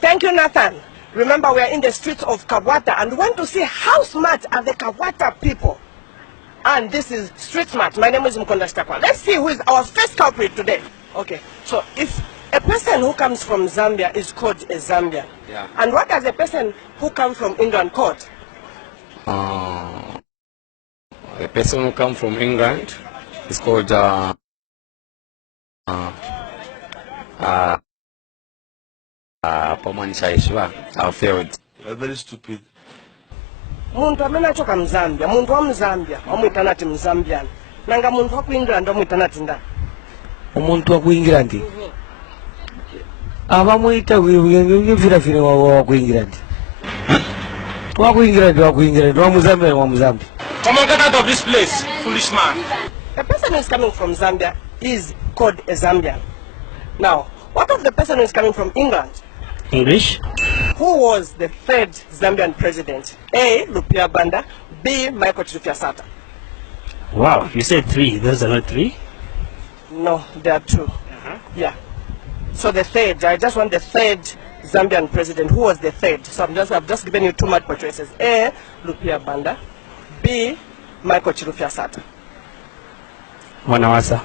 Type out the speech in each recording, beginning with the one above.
Thank you, Nathan. Remember, we are in the streets of Kabwa and we want to see how smart are the Kabwa people. And this is Street Smart. My name is Mkonda Stakwa. Let's see who is our first culprit today. Okay, so if a person who comes from Zambia is called a Zambian, yeah. And what does a person who comes from England called? A person who comes from England is called I failed. You're very stupid. Muntu amene achoka mzambia, muntu wa mzambia, omwitana ati mzambian. Nanga muntu wa ku England omwitana ati ndani. Omuntu wa ku England. Abamwita vira wa ku England. Wa ku England, wa Mozambique. Come on, get out of this place, foolish man. A person who is coming from Zambia is called a Zambian. Now, what of the person who is coming from England? English? Who was the third Zambian president? A. Lupia Banda. B. Michael Chilufya Sata. Wow, you said three. Those are not three? No, there are two. Yeah. So the third, I just want the third Zambian president. Who was the third? So I've just given you two multiple choices. A. Lupia Banda. B. Michael Chilufya Sata. Wanawasa.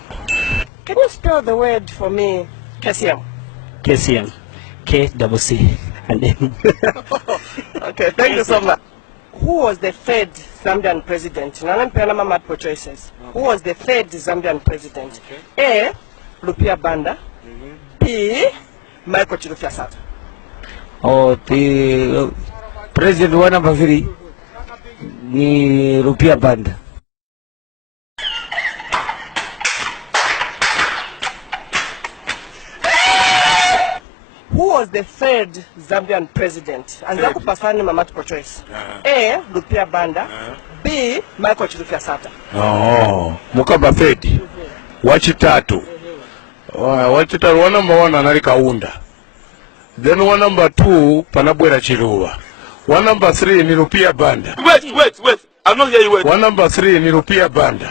Can you spell the word for me, KCM? KCM. K-double-C and M. Okay, thank you so much. Who was the third Zambian president? Multiple choices. Who was the third Zambian president? A. Lupia Banda. B. Michael Chilufya Sata. Oh, the president wa number 3 ni Lupia Banda. Who was the third Zambian president? And that could pass multiple choice. A. Lupia Banda. B. Michael Chilufya Sata. Oh, Mukaba Fedi. Wachitatu. Wachitatu, one number 1 Analika Unda. Then one number 2 Panabwera Chiluwa. One number 3 ni Lupia Banda. Wait. I'm not hearing you. One number 3 ni Lupia Banda.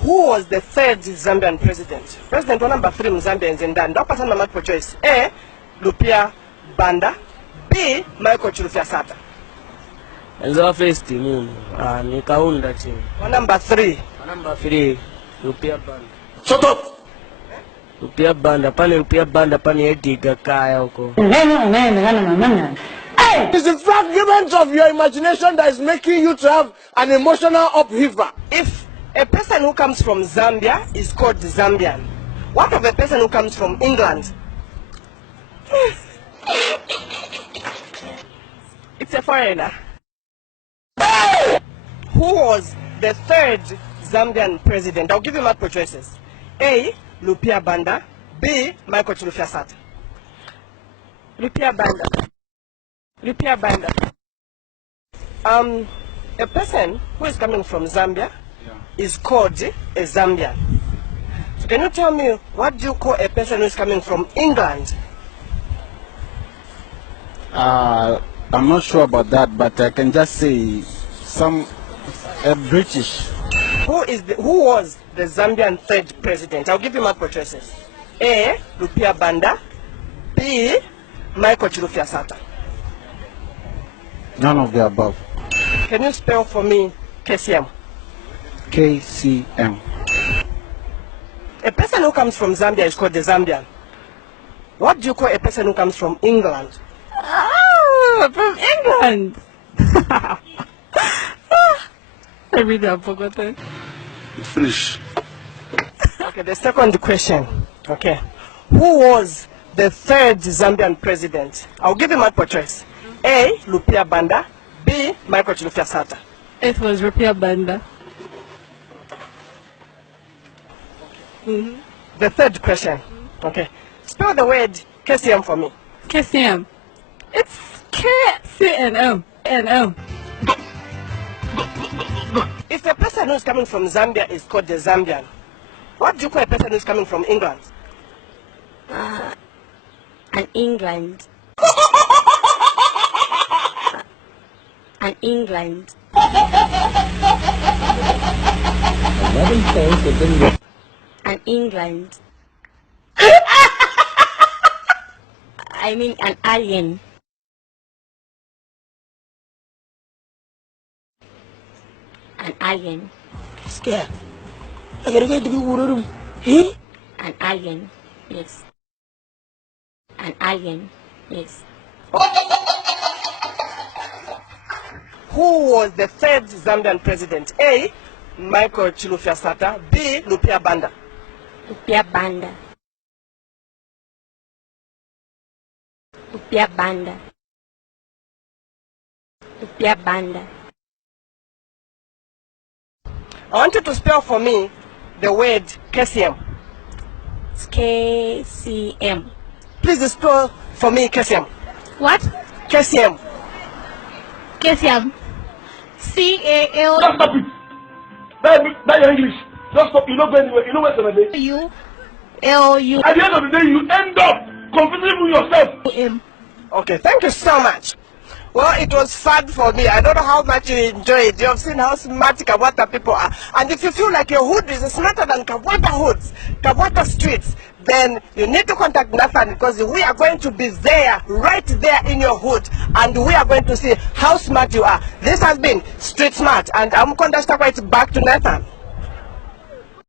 Who was the third Zambian president? President one number 3 Zambians in Dan. Don't pass multiple choice. A. Lupia Banda. B. Michael Chilufya Sata. Enzo first team. Nikaunda team. One number 3. One number 3 Lupia Banda. Shut up! Lupia Banda, pani Ediga kaya huko. It's the fragments of your imagination that is making you to have an emotional upheaval. If a person who comes from Zambia is called Zambian, what of a person who comes from England? It's a foreigner. Who was the third Zambian president? I'll give you multiple choices. A. Lupia Banda. B. Michael Chilufya Sata. Lupia Banda. A person who is coming from Zambia is called a Zambian. So can you tell me what do you call a person who is coming from England? I'm not sure about that, but I can just say a British. Who was the Zambian third president? I'll give you multiple choices. A. Lupia Banda. B. Michael Chilufya Sata. None of the above. Can you spell for me KCM? KCM. A person who comes from Zambia is called the Zambian. What do you call a person who comes from England? From England. I really have forgotten. Finish. Okay, the second question. Okay. Who was the third Zambian president? I'll give you multiple choice. A. Lupia Banda. B. Michael Chilufya Sata. It was Lupia Banda. The third question. Okay. Spell the word KCM for me. KCM. It's KCNM. NM. If a person who is coming from Zambia is called the Zambian, what do you call a person who is coming from England? An England. An England. An England. I mean an alien. An alien. Sikia. Agarika tibi urorum. Eh? An alien. Yes. An alien. Yes. Who was the third Zambian president? A. Michael Chilufya Sata. B. Lupia Banda. Lupia Banda. Lupia Banda. Lupia Banda. I want you to spell for me the word KCM. It's KCM. Please spell for me KCM. What? KCM. Kesiam. C-A-L. Just stop it. That your English. Just stop. You know going anywhere. You know where's gonna be. U-L-U-M. At the end of the day, you end up confusing yourself. Okay, thank you so much. Well, it was fun for me. I don't know how much you enjoyed. You have seen how smart Kabwata people are. And if you feel like your hood is smarter than Kabwata hoods, Kabwata streets, then you need to contact Nathan, because we are going to be there, right there in your hood, and we are going to see how smart you are. This has been Street Smart, and I'm Konda Stakwa. It's back to Nathan.